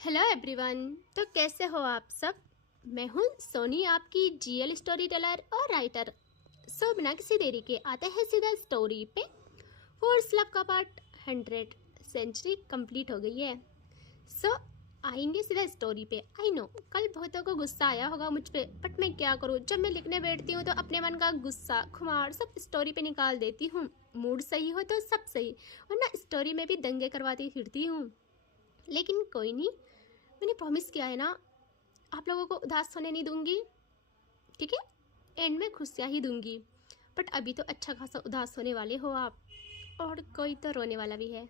Hello everyone. तो कैसे हो आप सब। मैं हूँ सोनी, आपकी जीएल स्टोरी टेलर और राइटर। सो बिना किसी देरी के आते हैं सीधा स्टोरी पे। फोर्स लव का पार्ट 100 सेंचुरी कंप्लीट हो गई है। सो आएंगे सीधा स्टोरी पे। आई नो कल बहुतों को गुस्सा आया होगा मुझ पे, बट मैं क्या करूँ, जब मैं लिखने बैठती हूँ तो अपने मन का गुस्सा खुमार सब स्टोरी पे निकाल देती हूँ। मूड सही हो तो सब सही, वरना स्टोरी में भी दंगे करवाती फिरती हूँ। लेकिन कोई नहीं, मैंने प्रॉमिस किया है ना, आप लोगों को उदास होने नहीं दूंगी, ठीक है। एंड में खुशियाँ ही दूंगी, बट अभी तो अच्छा खासा उदास होने वाले हो आप, और कोई तो रोने वाला भी है।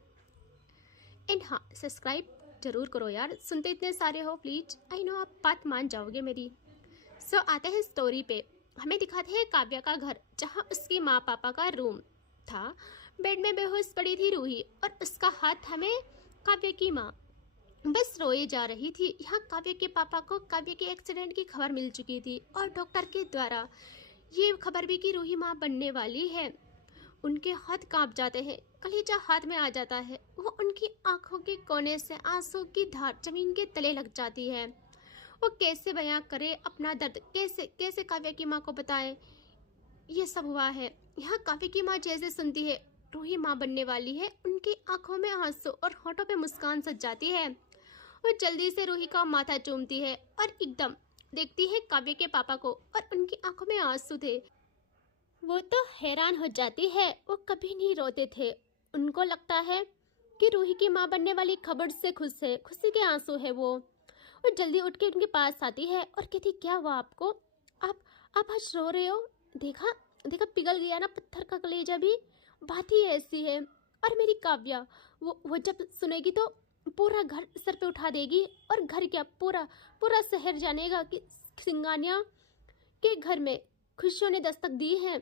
एंड हाँ, सब्सक्राइब जरूर करो यार, सुनते इतने सारे हो प्लीज। आई नो आप बात मान जाओगे मेरी। सो आते हैं स्टोरी पे। हमें दिखाते हैं काव्या का घर, जहाँ उसकी माँ पापा का रूम था। बेड में बेहोश पड़ी थी रूही, और उसका हाथ हमें काव्या की माँ बस रोए जा रही थी। यहाँ काव्य के पापा को काव्य के एक्सीडेंट की खबर मिल चुकी थी, और डॉक्टर के द्वारा ये खबर भी कि रूही माँ बनने वाली है। उनके हाथ कांप जाते हैं, कलेजा हाथ में आ जाता है। वो उनकी आंखों के कोने से आंसू की धार जमीन के तले लग जाती है। वो कैसे बयां करे अपना दर्द, कैसे कैसे काव्य की माँ को बताए ये सब हुआ है। यहाँ काव्य की माँ जैसे सुनती है रूही माँ बनने वाली है, उनकी आंखों में आंसू और होठों पे मुस्कान सज जाती है। वो जल्दी से रूही का माथा चूमती है और एकदम देखती है काव्य के पापा को, और उनकी आंखों में आंसू थे। वो तो हैरान हो जाती है, वो कभी नहीं रोते थे। उनको लगता है कि रूही की माँ बनने वाली खबर से खुश है, खुशी के आंसू है वो जल्दी उठ के उनके पास आती है और कहती, क्या हुआ आपको, आप आप आज रो रहे हो। देखा देखा पिघल गया ना पत्थर का कलेजा भी, बात ही ऐसी है। और मेरी काव्या, वो जब सुनेगी तो पूरा घर सर पे उठा देगी, और घर क्या पूरा पूरा शहर जानेगा कि सिंगानिया के घर में खुशियों ने दस्तक दी है।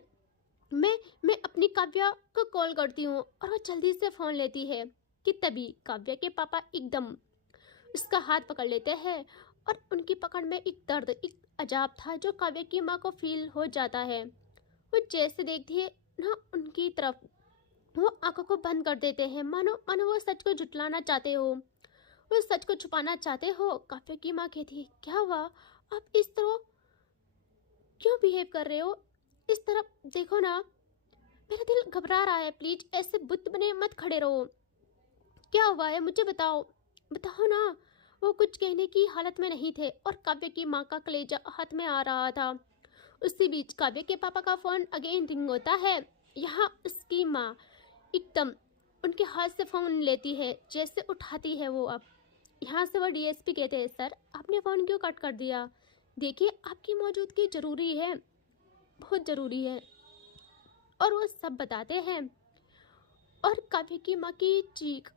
मैं अपनी काव्या को कॉल करती हूँ, और वो जल्दी से फ़ोन लेती है कि तभी काव्या के पापा एकदम उसका हाथ पकड़ लेते हैं, और उनकी पकड़ में एक दर्द, एक अजाब था जो काव्या की माँ को फील हो जाता है। वो जैसे देखती है ना उनकी तरफ, वो आंखों को बंद कर देते हैं, मानो मानो वो सच को झुटलाना चाहते हो, वो सच को छुपाना चाहते हो। काव्या की माँ कहती है, क्या हुआ, आप इस तरह क्यों बिहेव कर रहे हो, इस तरफ देखो ना, मेरा दिल घबरा रहा है, प्लीज ऐसे बुत बने मत खड़े रहो, क्या हुआ है मुझे बताओ, बताओ ना। वो कुछ कहने की हालत में नहीं थे, और काव्य की माँ का कलेजा हाथ में आ रहा था। उसी बीच काव्य के पापा का फोन अगेन रिंग होता है। यहाँ उसकी माँ एकदम उनके हाथ से फ़ोन लेती है, जैसे उठाती है वो। अब यहाँ से वो डीएसपी कहते हैं, सर आपने फ़ोन क्यों कट कर दिया, देखिए आपकी मौजूदगी ज़रूरी है, बहुत ज़रूरी है। और वो सब बताते हैं, और काव्य की माँ की चीख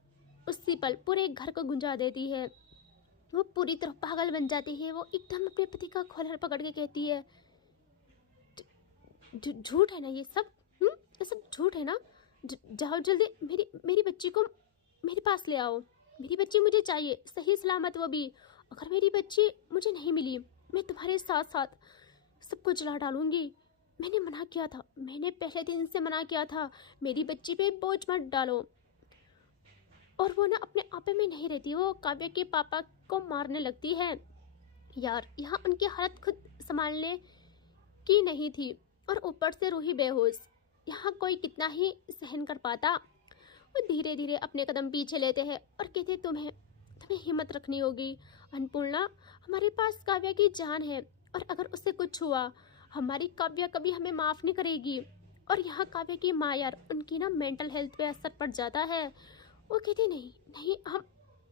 उसी पल पूरे घर को गुंजा देती है। वो पूरी तरह पागल बन जाती है। वो एकदम अपने पति का कॉलर पकड़ के कहती है, झूठ है ना ये सब, ये सब झूठ है ना, जाओ जल्दी मेरी मेरी बच्ची को मेरे पास ले आओ, मेरी बच्ची मुझे चाहिए सही सलामत, वो भी अगर मेरी बच्ची मुझे नहीं मिली मैं तुम्हारे साथ साथ सबको जला डालूंगी। मैंने मना किया था, मैंने पहले दिन से मना किया था, मेरी बच्ची पे बोझ मत डालो। और वो ना अपने आपे में नहीं रहती, वो काव्य के पापा को मारने लगती है। यार यहाँ उनकी हालत खुद संभालने की नहीं थी, और ऊपर से रूही बेहोश। यहाँ कोई कितना ही सहन कर पाता। वो धीरे धीरे अपने कदम पीछे लेते हैं और कहते, तुम्हें तुम्हें हिम्मत रखनी होगी अन्नपूर्णा, हमारे पास काव्या की जान है, और अगर उससे कुछ हुआ हमारी काव्या कभी हमें माफ़ नहीं करेगी। और यहाँ काव्या की माँ, यार उनकी ना मेंटल हेल्थ पे असर पड़ जाता है। वो कहती, नहीं नहीं,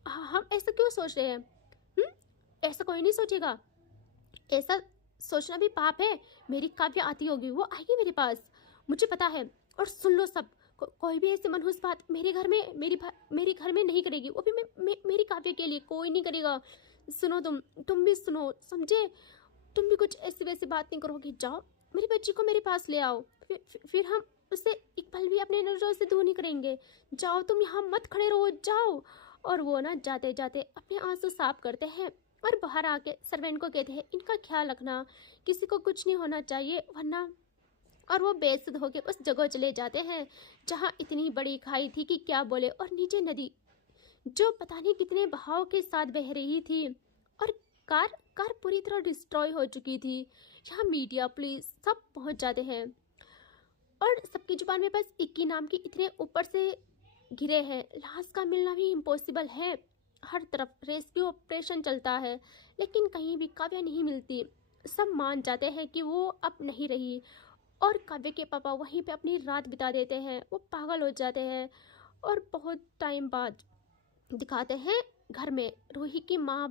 हम ऐसा क्यों सोच रहे हैं, ऐसा कोई नहीं सोचेगा, ऐसा सोचना भी पाप है। मेरी काव्या आती होगी, वो आएगी मेरे पास, मुझे पता है। और सुन लो सब, कोई भी ऐसी मनहूस बात मेरे घर में मेरे घर में नहीं करेगी, वो भी मेरी काव्या के लिए कोई नहीं करेगा। सुनो तुम भी सुनो, समझे, तुम भी कुछ ऐसी वैसी बात नहीं करोगे। जाओ मेरी बच्ची को मेरे पास ले आओ, फिर हम उसे एक पल भी अपने नजरों से दूर नहीं करेंगे। जाओ तुम यहाँ मत खड़े रहो, जाओ। और वो ना जाते जाते अपने आंसू साफ करते हैं, और बाहर आके सर्वेंट को कहते हैं, इनका ख्याल रखना, किसी को कुछ नहीं होना चाहिए वरना। और वो बेसुध होकर उस जगह चले जाते हैं जहाँ इतनी बड़ी खाई थी कि क्या बोले, और नीचे नदी जो पता नहीं कितने बहाव के साथ बह रही थी। और कार कार पूरी तरह डिस्ट्रॉय हो चुकी थी। यहाँ मीडिया, पुलिस सब पहुंच जाते हैं और सबकी जुबान में बस एक ही नाम की इतने ऊपर से घिरे हैं। लाश का मिलना भी इम्पॉसिबल है। हर तरफ रेस्क्यू ऑपरेशन चलता है, लेकिन कहीं भी काव्या नहीं मिलती। सब मान जाते हैं कि वो अब नहीं रही और काव्या के पापा वहीं पे अपनी रात बिता देते हैं। वो पागल हो जाते हैं और बहुत टाइम बाद दिखाते हैं घर में रूही की माँ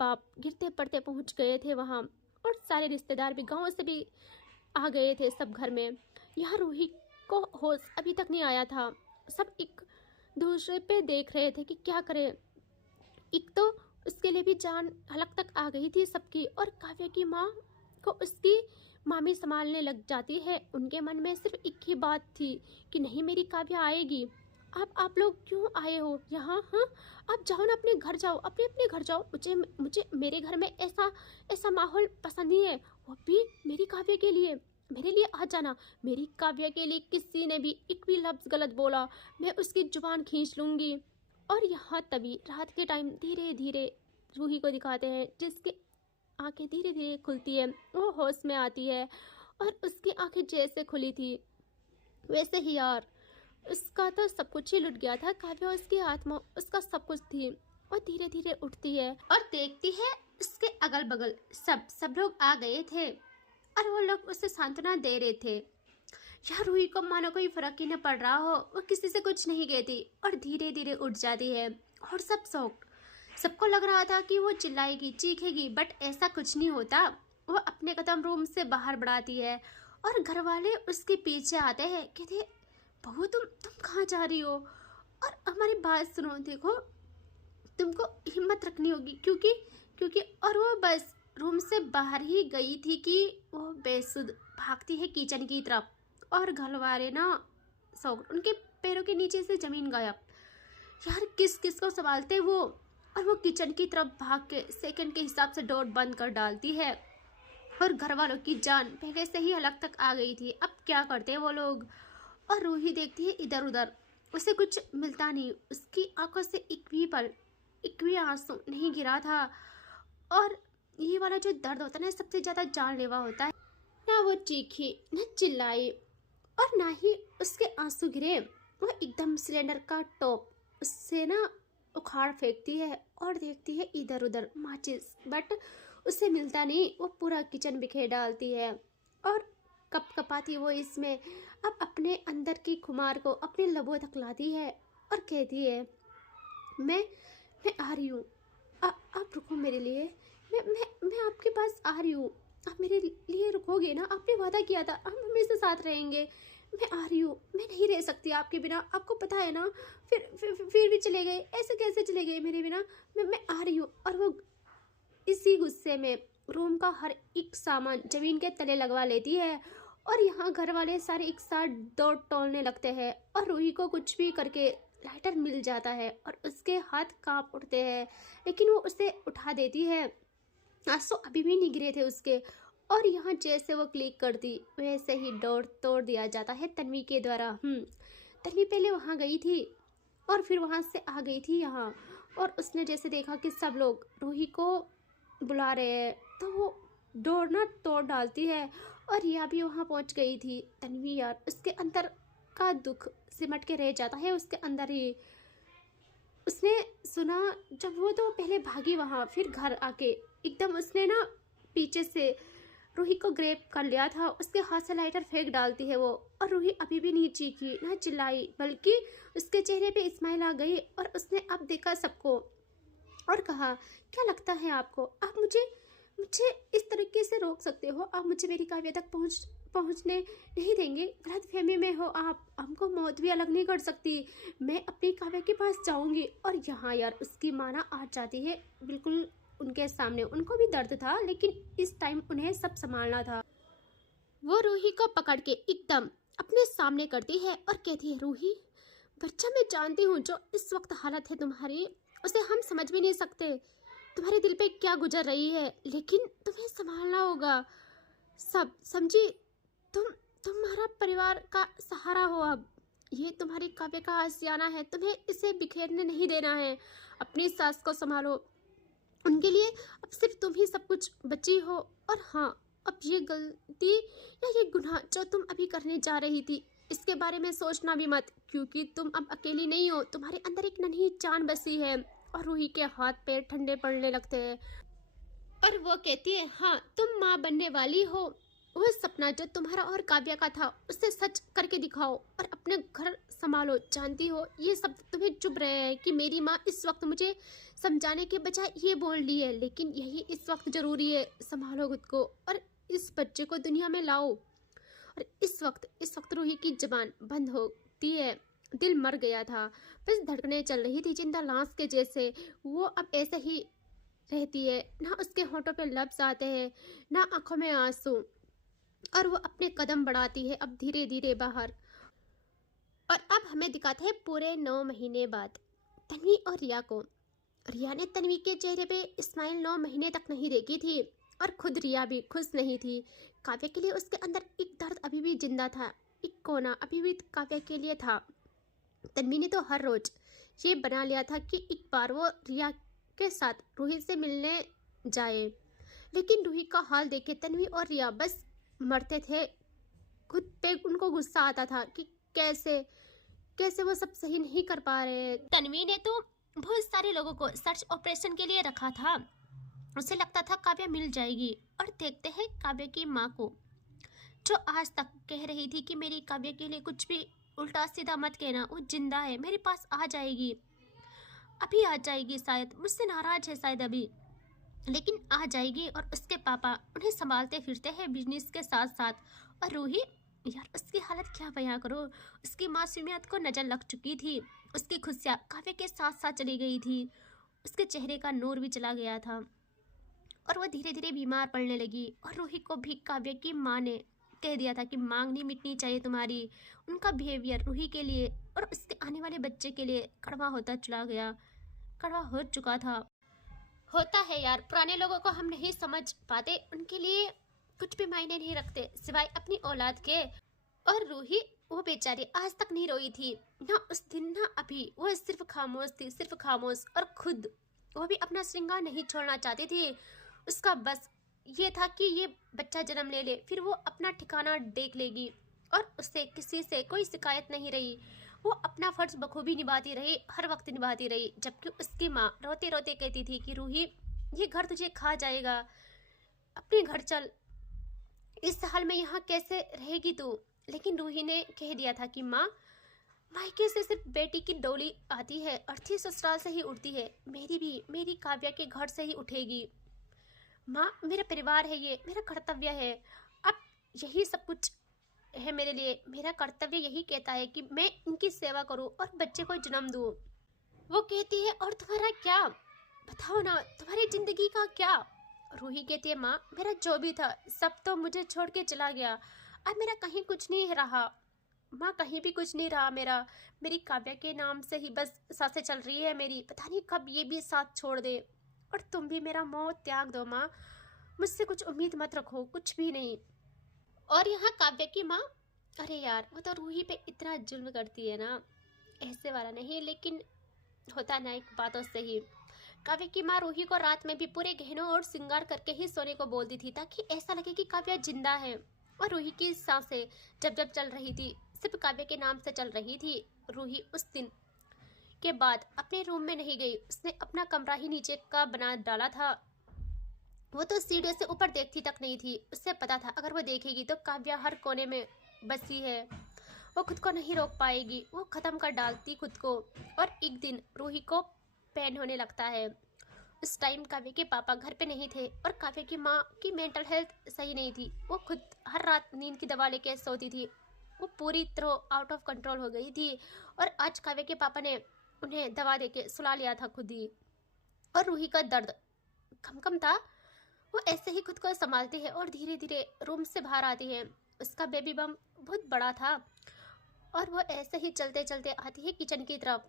बाप गिरते पड़ते पहुंच गए थे वहाँ, और सारे रिश्तेदार भी गांव से भी आ गए थे सब घर में। यहाँ रूही को होश अभी तक नहीं आया था। सब एक दूसरे पे देख रहे थे कि क्या करें। एक तो उसके लिए भी जान हलक तक आ गई थी सबकी, और काव्या की माँ को उसकी मामी संभालने लग जाती है। उनके मन में सिर्फ एक ही बात थी कि नहीं, मेरी काव्या आएगी। आप लोग क्यों आए हो यहाँ? हाँ, आप जाओ ना, अपने घर जाओ, अपने अपने घर जाओ। मुझे मुझे मेरे घर में ऐसा ऐसा माहौल पसंद नहीं है, वो भी मेरी काव्या के लिए। मेरे लिए आ जाना। मेरी काव्या के लिए किसी ने भी एक भी लफ्ज़ गलत बोला, मैं उसकी जुबान खींच लूँगी। और यहाँ तभी रात के टाइम धीरे धीरे रूही को दिखाते हैं, जिसकी आंखें धीरे धीरे खुलती है। वो होश में आती है और उसकी आंखें जैसे खुली थी वैसे ही यार उसका तो सब कुछ ही लुट गया था। काव्या उसकी आत्मा, उसका सब कुछ थी। और धीरे धीरे उठती है और देखती है उसके अगल बगल सब लोग आ गए थे और वो लोग उसे सांत्वना दे रहे थे। यार रूही को मानो कोई फर्क ही न पड़ रहा हो, वो किसी से कुछ नहीं कहती और धीरे धीरे उठ जाती है। और सब शौक, सबको लग रहा था कि वो चिल्लाएगी चीखेगी, बट ऐसा कुछ नहीं होता। वो अपने कदम रूम से बाहर बढ़ाती है और घर वाले उसके पीछे आते हैं। कहते, बहू तुम कहाँ जा रही हो? और हमारी बात सुनो, देखो तुमको हिम्मत रखनी होगी, क्योंकि और वो बस रूम से बाहर ही गई थी कि वो बेसुध भागती है किचन की तरफ और घर वाले ना सो, उनके पैरों के नीचे से जमीन गायब। यार किस किस को संभालते वो? और वो किचन की तरफ भाग के सेकंड के हिसाब से डोर बंद कर डालती है। और घर वालों की जान पहले से ही हलक तक आ गई थी, अब क्या करते हैं वो लोग। और रूही देखती है इधर उधर, उसे कुछ मिलता नहीं। उसकी आंखों से एक भी आंसू नहीं गिरा था। और ये वाला जो दर्द होता है ना, सबसे ज़्यादा जानलेवा होता है। ना वो चीखी, ना चिल्लाई और ना ही उसके आंसू गिरे। वो एकदम सिलेंडर का टॉप उससे ना उखाड़ फेंकती है और देखती है इधर उधर माचिस, बट उसे मिलता नहीं। वो पूरा किचन बिखेर डालती है और कप कपाती वो इसमें अब अपने अंदर की खुमार को अपने लबों तक लाती है और कहती है, मैं आ रही हूँ। आप रुको मेरे लिए। मैं आपके पास आ रही हूँ। आप मेरे लिए रुकोगे ना? आपने वादा किया था हम हमेशा साथ रहेंगे। मैं आ रही हूँ, मैं नहीं रह सकती आपके बिना, आपको पता है ना। फिर भी चले गए, ऐसे कैसे चले गए मेरे बिना? मैं आ रही हूँ। और वो इसी गुस्से में रूम का हर एक सामान जमीन के तले लगवा लेती है। और यहाँ घर वाले सारे एक साथ दौड़ टोलने लगते हैं और रूही को कुछ भी करके लाइटर मिल जाता है और उसके हाथ कांप उठते हैं, लेकिन वो उसे उठा देती है। आंसू अभी भी नहीं गिरे थे उसके। और यहाँ जैसे वो क्लिक करती वैसे ही डोर तोड़ दिया जाता है तन्वी के द्वारा। तन्वी पहले वहाँ गई थी और फिर वहाँ से आ गई थी यहाँ, और उसने जैसे देखा कि सब लोग रूही को बुला रहे हैं तो वो डोर ना तोड़ डालती है। और यह भी वहाँ पहुँच गई थी तन्वी। यार उसके अंदर का दुख सिमट के रह जाता है उसके अंदर ही। उसने सुना जब वो तो पहले भागी वहाँ, फिर घर आके एकदम उसने ना पीछे से रूही को ग्रैब कर लिया था। उसके हाथ से लाइटर फेंक डालती है वो, और रूही अभी भी नहीं चीखी ना चिल्लाई, बल्कि उसके चेहरे पे स्माइल आ गई। और उसने अब देखा सबको और कहा, क्या लगता है आपको? आप मुझे इस तरीके से रोक सकते हो? आप मुझे मेरी काव्य तक पहुंचने नहीं देंगे? गलतफहमी में हो आप। हमको मौत भी अलग नहीं कर सकती। मैं अपनी काव्य के पास जाऊंगी। और यहाँ यार उसकी माना आ जाती है बिल्कुल उनके सामने। उनको भी दर्द था, लेकिन इस टाइम उन्हें सब संभालना था। वो रूही को पकड़ के एकदम अपने सामने करती है और कहती है, रूही बच्चा, मैं जानती हूँ जो इस वक्त हालत है तुम्हारी, उसे हम समझ भी नहीं सकते। तुम्हारे दिल पे क्या गुजर रही है, लेकिन तुम्हें संभालना होगा। सब समझी? तुम्हारा परिवार का सहारा हो अब। ये तुम्हारी काव्य का आशियाना है, तुम्हें इसे बिखेरने नहीं देना है। अपनी सास को संभालो, उनके लिए अब सिर्फ तुम ही सब कुछ बची हो। और हाँ, अब ये गलती या ये गुनाह जो तुम अभी करने जा रही थी, इसके बारे में सोचना भी मत, क्योंकि तुम अब अकेली नहीं हो, तुम्हारे अंदर एक नन्ही जान बसी है। और रूही के हाथ पैर ठंडे पड़ने लगते हैं और वो कहती है, हाँ तुम माँ बनने वाली हो। वो सपना जो तुम्हारा और काव्या का था, उसे सच करके दिखाओ और अपने घर संभालो। जानती हो, ये सब तुम्हें चुभ रहे हैं कि मेरी माँ इस वक्त मुझे समझाने के बजाय ये बोल रही है, लेकिन यही इस वक्त जरूरी है। संभालो खुद को और इस बच्चे को दुनिया में लाओ। और इस वक्त रूही की जबान बंद होती है। दिल मर गया था, बस धड़कनें चल रही थी जिंदा लाश के जैसे। वो अब ऐसे ही रहती है, ना उसके होठों पे लफ्ज आते हैं, ना आंखों में आंसू। और वो अपने कदम बढ़ाती है अब धीरे धीरे बाहर। और अब हमें दिखाते हैं पूरे 9 महीने बाद तन्वी और रिया को। रिया ने तन्वी के चेहरे पे स्माइल 9 महीने तक नहीं देखी थी, और खुद रिया भी खुश नहीं थी। काव्या के लिए उसके अंदर एक दर्द अभी भी जिंदा था, एक कोना अभी भी काव्या के लिए था। तन्वी ने तो हर रोज ये बना लिया था कि एक बार वो रिया के साथ रूही से मिलने जाए, लेकिन रूही का हाल देखे तन्वी और रिया बस मरते थे। खुद पे उनको गुस्सा आता था कि कैसे कैसे वो सब सही नहीं कर पा रहे। तन्वी ने तो बहुत सारे लोगों को सर्च ऑपरेशन के लिए रखा था, उसे लगता था काव्या मिल जाएगी। और देखते हैं काव्या की माँ को, जो आज तक कह रही थी कि मेरी काव्या के लिए कुछ भी उल्टा सीधा मत कहना, वो जिंदा है, मेरे पास आ जाएगी, अभी आ जाएगी, शायद मुझसे नाराज है शायद अभी, लेकिन आ जाएगी। और उसके पापा उन्हें संभालते फिरते हैं बिजनेस के साथ साथ। और रूही, यार उसकी हालत क्या बयां करो। उसकी मासूमियत को नजर लग चुकी थी, उसकी खुशियाँ काव्या के साथ साथ चली गई थी, उसके चेहरे का नूर भी चला गया था और वह धीरे धीरे बीमार पड़ने लगी। और रूही को भी काव्या की माँ ने कह दिया था कि मांग नहीं मिटनी चाहिए तुम्हारी। उनका बिहेवियर रूही के लिए और उसके आने वाले बच्चे के लिए कड़वा होता चला गया, कड़वा हो चुका था। होता है यार, पुराने लोगों को हम नहीं समझ पाते, उनके लिए कुछ भी मायने नहीं रखते सिवाय अपनी औलाद के। और रूही, वो बेचारी आज तक नहीं रोई थी, ना उस दिन ना अभी। वो सिर्फ खामोश थी, सिर्फ खामोश। और खुद वो भी अपना श्रृंगार नहीं छोड़ना चाहती थी। उसका बस ये था कि ये बच्चा जन्म ले ले, फिर वो अपना ठिकाना देख लेगी। और उससे किसी से कोई शिकायत नहीं रही। वो अपना फर्ज बखूबी निभाती रही, हर वक्त निभाती रही। जबकि उसकी माँ रोते रोते कहती थी कि रूही, ये घर तुझे खा जाएगा, अपने घर चल, इस हाल में यहाँ कैसे रहेगी तू। लेकिन रूही ने कह दिया था कि माँ, मायके से सिर्फ बेटी की डोली आती है, अर्थी ससुराल से ही उठती है, मेरी भी, मेरी काव्या के घर से ही उठेगी। माँ, मेरा परिवार है, ये मेरा कर्तव्य है। अब यही सब कुछ है मेरे लिए, मेरा कर्तव्य यही कहता है कि मैं इनकी सेवा करूं और बच्चे को जन्म दूं। वो कहती है, और तुम्हारा क्या, बताओ ना, तुम्हारी जिंदगी का क्या। रूही कहती है, माँ मेरा जो भी था सब तो मुझे छोड़ के चला गया, अब मेरा कहीं कुछ नहीं रहा। माँ कहीं भी कुछ नहीं रहा मेरा, मेरी काव्या के नाम से ही बस सांसें चल रही है मेरी, पता नहीं कब ये भी साथ छोड़ दे। और तुम भी मेरा मोह त्याग दो माँ, मुझसे कुछ उम्मीद मत रखो, कुछ भी नहीं। और यहाँ काव्या की माँ, अरे यार वो तो रूही पे इतना जुल्म करती है ना, ऐसे वाला नहीं, लेकिन होता ना एक बातों से ही। काव्या की माँ रूही को रात में भी पूरे गहनों और श्रृंगार करके ही सोने को बोलती थी, ताकि ऐसा लगे कि काव्या जिंदा है। और रूही की सांसें जब जब चल रही थी, सिर्फ काव्या के नाम से चल रही थी। रूही उस दिन के बाद अपने रूम में नहीं गई, उसने अपना कमरा ही नीचे का बना डाला था। वो तो सीढ़ियों से ऊपर देखती तक नहीं थी, उससे पता था अगर वो देखेगी तो काव्या हर कोने में बसी है, वो खुद को नहीं रोक पाएगी, वो खत्म कर डालती खुद को। और एक दिन रूही को पेन होने लगता है। उस टाइम काव्या के पापा घर पे नहीं थे और काव्या की माँ की मेंटल हेल्थ सही नहीं थी। वो खुद हर रात नींद की दवा लेके सोती थी, वो पूरी तरह आउट ऑफ कंट्रोल हो गई थी। और आज काव्या के पापा ने उन्हें दवा देके सुला लिया था खुद ही। और रूही का दर्द कम था, वो ऐसे ही खुद को संभालती है और धीरे धीरे रूम से बाहर आती है। उसका बेबी बम बहुत बड़ा था और वो ऐसे ही चलते चलते आती है किचन की तरफ।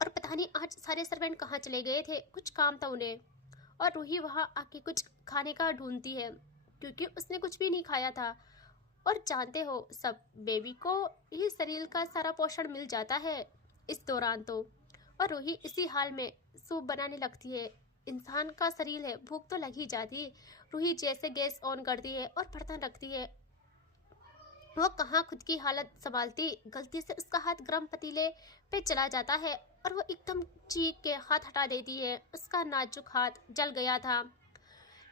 और पता नहीं आज सारे सर्वेंट कहाँ चले गए थे, कुछ काम था उन्हें। और रूही वहाँ आके कुछ खाने का ढूंढती है, क्योंकि उसने कुछ भी नहीं खाया था। और जानते हो सब, बेबी को ही शरीर का सारा पोषण मिल जाता है इस दौरान तो। और रूही इसी हाल में सूप बनाने लगती है। इंसान का शरीर है, भूख तो लग ही जाती। रूही जैसे गैस ऑन करती है और बर्तन रखती है, वो कहाँ खुद की हालत संभालती, गलती से उसका हाथ गर्म पतीले पे चला जाता है और वो एकदम चीख के हाथ हटा देती है। उसका नाजुक हाथ जल गया था,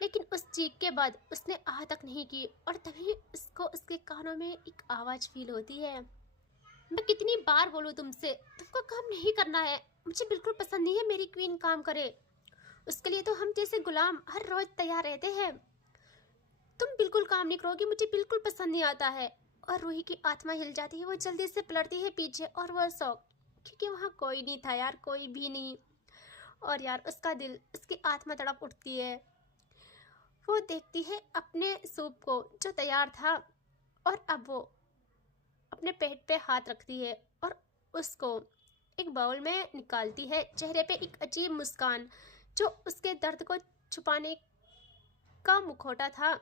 लेकिन उस चीख के बाद उसने आह तक नहीं की। और तभी उसको उसके कानों में एक आवाज़ फील होती है। मैं कितनी बार बोलूँ तुमसे, तुमको काम नहीं करना है। मुझे बिल्कुल पसंद नहीं है मेरी क्वीन काम करे, उसके लिए तो हम जैसे गुलाम हर रोज तैयार रहते हैं। तुम बिल्कुल काम नहीं करोगी, मुझे बिल्कुल पसंद नहीं आता है। और रूही की आत्मा हिल जाती है, वो जल्दी से पलटती है पीछे और वह शौक, क्योंकि वहाँ कोई नहीं था यार, कोई भी नहीं। और यार उसका दिल, उसकी आत्मा तड़प उठती है। वो देखती है अपने सूप को जो तैयार था, और अब वो अपने पेट पे हाथ रखती है और उसको एक बाउल में निकालती है। चेहरे पे एक अजीब मुस्कान, जो उसके दर्द को छुपाने का मुखौटा था।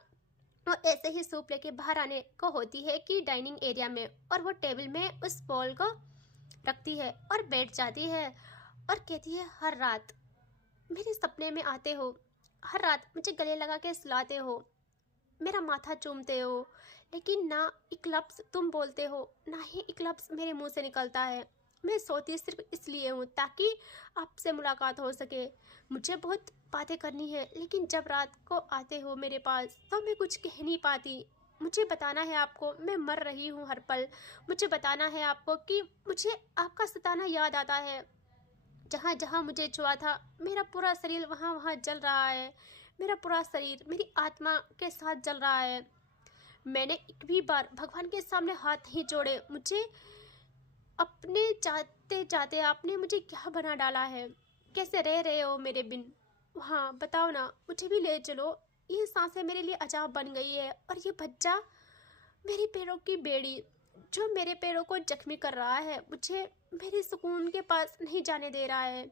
वो ऐसे ही सूप लेके बाहर आने को होती है कि डाइनिंग एरिया में, और वो टेबल में उस बाउल को रखती है और बैठ जाती है और कहती है, हर रात मेरे सपने में आते हो, हर रात मुझे गले लगा के सुलाते हो, मेरा माथा चूमते हो, लेकिन ना एक लफ्ज़ तुम बोलते हो, ना ही एक लफ्ज़ मेरे मुंह से निकलता है। मैं सोती सिर्फ इसलिए हूँ ताकि आपसे मुलाकात हो सके। मुझे बहुत बातें करनी है, लेकिन जब रात को आते हो मेरे पास तो मैं कुछ कह नहीं पाती। मुझे बताना है आपको, मैं मर रही हूँ हर पल। मुझे बताना है आपको कि मुझे आपका सताना याद आता है। जहाँ जहाँ मुझे छुआ था, मेरा पूरा शरीर वहाँ वहाँ जल रहा है। मेरा पूरा शरीर मेरी आत्मा के साथ जल रहा है। मैंने एक भी बार भगवान के सामने हाथ नहीं जोड़े। मुझे अपने जाते जाते आपने मुझे क्या बना डाला है? कैसे रह रहे हो मेरे बिन? हाँ बताओ ना, मुझे भी ले चलो। ये सांसें मेरे लिए अजाब बन गई है, और ये बच्चा मेरे पैरों की बेड़ी जो मेरे पैरों को जख्मी कर रहा है, मुझे मेरे सुकून के पास नहीं जाने दे रहा है।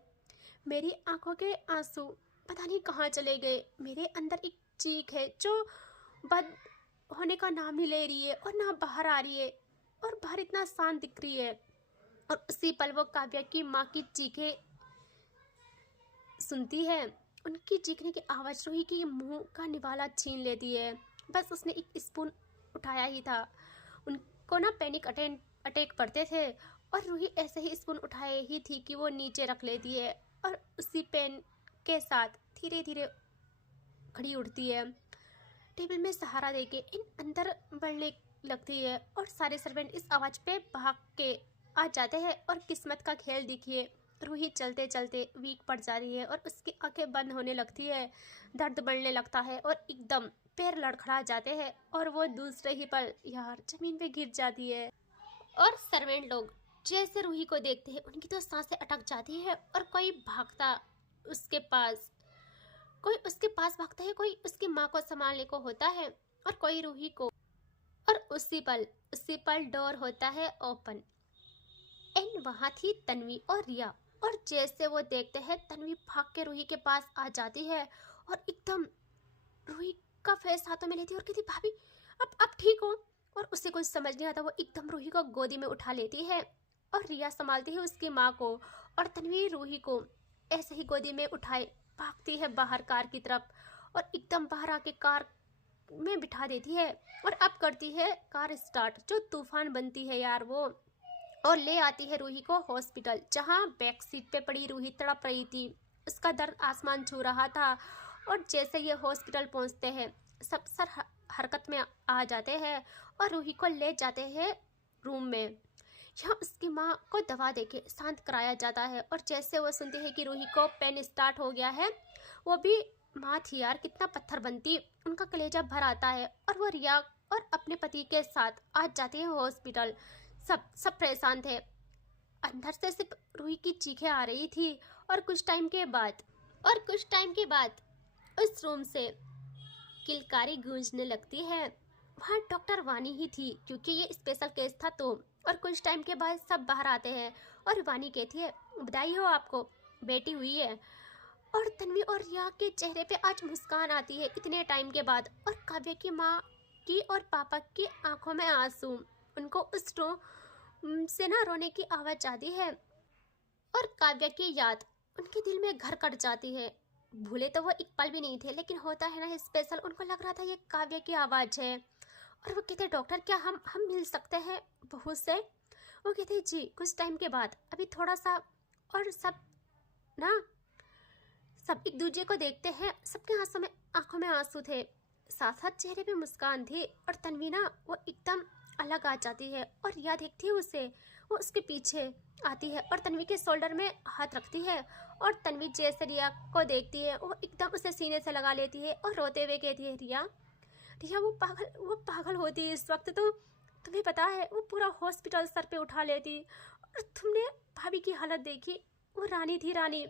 मेरी आंखों के आंसू पता नहीं कहाँ चले गए। मेरे अंदर एक चीख है जो बंद होने का नाम नहीं ले रही है और ना बाहर आ रही है, और बाहर इतना शांत दिख रही है। और उसी पल वो काव्या की माँ की चीखें सुनती है। उनकी चीखने की आवाज़ रूही की मुंह का निवाला छीन लेती है। बस उसने एक स्पून उठाया ही था। उनको ना पैनिक अटैक पड़ते थे, और रूही ऐसे ही स्पून उठाए ही थी कि वो नीचे रख लेती है, और उसी पेन के साथ धीरे धीरे खड़ी उठती है। टेबल में सहारा देके इन अंदर बढ़ने लगती है, और सारे सर्वेंट इस आवाज़ पे भाग के आ जाते हैं। और किस्मत का खेल देखिए, रूही चलते चलते वीक पड़ जाती है और उसकी आंखें बंद होने लगती है। दर्द बढ़ने लगता है और एकदम पैर लड़खड़ा जाते हैं, और वो दूसरे ही पल यार जमीन पे गिर जाती है। और सर्वेंट लोग जैसे रूही को देखते हैं, उनकी तो सांसें अटक जाती है, और कोई भागता उसके पास, कोई उसके पास भागता है, कोई उसकी माँ को संभालने को होता है, और कोई रूही को। और उसी पल डोर होता है ओपन, एंड वहाँ थी तन्वी और रिया। और जैसे वो देखते हैं, तन्वी भाग के रूही के पास आ जाती है और एकदम रूही का फेस हाथों में लेती है और कहती, भाभी अब ठीक हो? और उसे कुछ समझ नहीं आता, वो एकदम रूही को गोदी में उठा लेती है, और रिया संभालती है उसकी माँ को, और तन्वी रूही को ऐसे ही गोदी में उठाए भागती है बाहर कार की तरफ, और एकदम बाहर आके कार में बिठा देती है। और अब करती है कार स्टार्ट, जो तूफान बनती है यार वो, और ले आती है रूही को हॉस्पिटल, जहाँ बैक सीट पे पड़ी रूही तड़प रही थी। उसका दर्द आसमान छू रहा था। और जैसे ये हॉस्पिटल पहुँचते हैं, सब सर हरकत में आ जाते हैं और रूही को ले जाते हैं रूम में। यहाँ उसकी माँ को दवा देके शांत कराया जाता है, और जैसे वो सुनती है कि रूही को पेन स्टार्ट हो गया है, वो भी माँ थी यार, कितना पत्थर बनती, उनका कलेजा भर आता है, और वो रिया और अपने पति के साथ आ जाते हैं हॉस्पिटल। सब परेशान थे। अंदर से सिर्फ रूही की चीखें आ रही थी। और कुछ टाइम के बाद उस रूम से किलकारी गूंजने लगती है। वहाँ डॉक्टर वानी ही थी, क्योंकि ये स्पेशल केस था तो। और कुछ टाइम के बाद सब बाहर आते हैं, और वानी कहती है, बधाई हो आपको, बेटी हुई है। और तन्वी और रिया के चेहरे पे आज मुस्कान आती है इतने टाइम के बाद। और काव्या की माँ की और पापा की आंखों में आंसू। उनको उस से ना रोने की आवाज आती है और काव्या की याद उनके दिल में घर कर जाती है। भूले तो वो एक पल भी नहीं थे, लेकिन होता है ना स्पेशल, उनको लग रहा था ये काव्या की आवाज है। और वो कहते डॉक्टर क्या हम मिल सकते हैं बहू से? वो कहते जी कुछ टाइम के बाद, अभी थोड़ा सा। और सब ना सब एक दूसरे को देखते हैं, सबके आंखों में आंसू थे, साथ साथ चेहरे पे मुस्कान थी। और तन्वी ना वो एकदम अलग आ जाती है और याद देखती है उसे। वो उसके पीछे आती है और तन्वी के शोल्डर में हाथ रखती है। और तन्वी जैसे रिया को देखती है वो एकदम उसे सीने से लगा लेती है और रोते हुए कहती है रिया, रिया वो पागल होती है इस वक्त तो तुम्हें पता है वो पूरा हॉस्पिटल सर पे उठा लेती। और तुमने भाभी की हालत देखी, वो रानी थी रानी।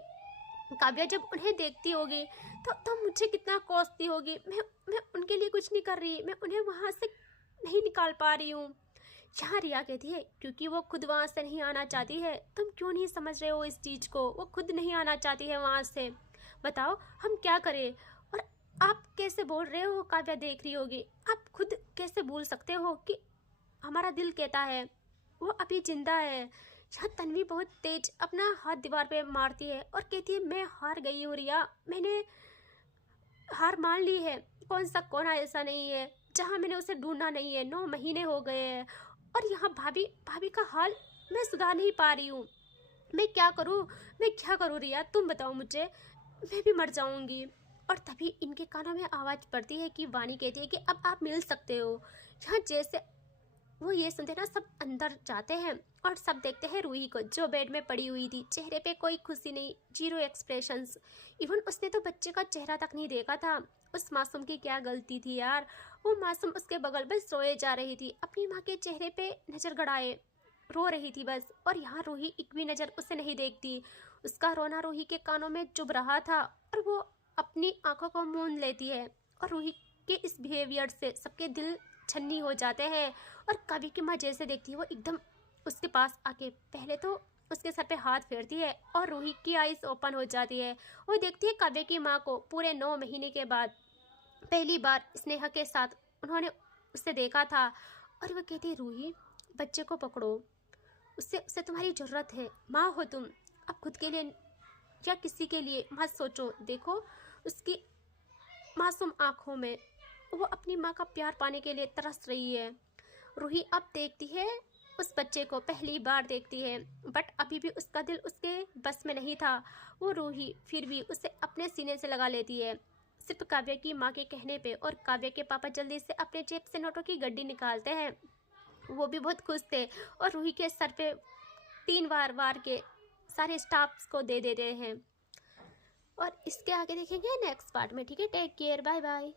काव्या जब उन्हें देखती होगी तो मुझे कितना कोसती होगी। मैं उनके लिए कुछ नहीं कर रही, मैं उन्हें वहाँ से नहीं निकाल पा रही हूँ। यहाँ रिया कहती है क्योंकि वो खुद वहाँ से नहीं आना चाहती है। तुम क्यों नहीं समझ रहे हो इस चीज़ को? वो खुद नहीं आना चाहती है वहाँ से। बताओ हम क्या करें? और आप कैसे बोल रहे हो? काव्या देख रही होगी, आप खुद कैसे बोल सकते हो कि हमारा दिल कहता है वो अभी जिंदा है। यहाँ तन्वी बहुत तेज अपना हाथ दीवार पे मारती है और कहती है मैं हार गई हूँ रिया, मैंने हार मान ली है। कौन सा कोना ऐसा नहीं है जहाँ मैंने उसे ढूंढा नहीं है? 9 महीने हो गए हैं और यहाँ भाभी भाभी का हाल मैं सुधार नहीं पा रही हूँ। मैं क्या करूँ रिया, तुम बताओ मुझे, मैं भी मर जाऊंगी। और तभी इनके कानों में आवाज़ पड़ती है कि वानी कहती है कि अब आप मिल सकते हो। यहाँ जैसे वो ये सुनते ना सब अंदर जाते हैं और सब देखते हैं रूही को जो बेड में पड़ी हुई थी। चेहरे पे कोई खुशी नहीं, जीरो एक्सप्रेशंस। इवन उसने तो बच्चे का चेहरा तक नहीं देखा था। उस मासूम की क्या गलती थी यार? वो मासूम उसके बगल में सोए जा रही थी, अपनी माँ के चेहरे पे नजर गड़ाए रो रही थी बस। और यहाँ रूही एक भी नजर उसे नहीं देखती। उसका रोना रूही के कानों में चुभ रहा था और वो अपनी आंखों को मूंद लेती है। और रूही के इस बिहेवियर से सबके दिल छन्नी हो जाते हैं। और कवि की माँ जैसे देखती है वो एकदम उसके पास आके पहले तो उसके सर पे हाथ फेरती है और रूही की आईज ओपन हो जाती है। वो देखती है काव्य की माँ को पूरे 9 महीने के बाद पहली बार स्नेहा के साथ उन्होंने उसे देखा था। और वो कहती है रूही बच्चे को पकड़ो, उससे उसे तुम्हारी ज़रूरत है, माँ हो तुम, अब खुद के लिए या किसी के लिए मत सोचो। देखो उसकी मासूम आंखों में वो अपनी माँ का प्यार पाने के लिए तरस रही है। रूही अब देखती है उस बच्चे को, पहली बार देखती है, बट अभी भी उसका दिल उसके बस में नहीं था। वो रूही फिर भी उसे अपने सीने से लगा लेती है सिर्फ काव्य की माँ के कहने पे। और काव्य के पापा जल्दी से अपने जेब से नोटों की गड्डी निकालते हैं, वो भी बहुत खुश थे और रूही के सर पे 3 बार के सारे स्टाफ्स को दे देते हैं। और इसके आगे देखेंगे नेक्स्ट पार्ट में। ठीक है, टेक केयर, बाय बाय।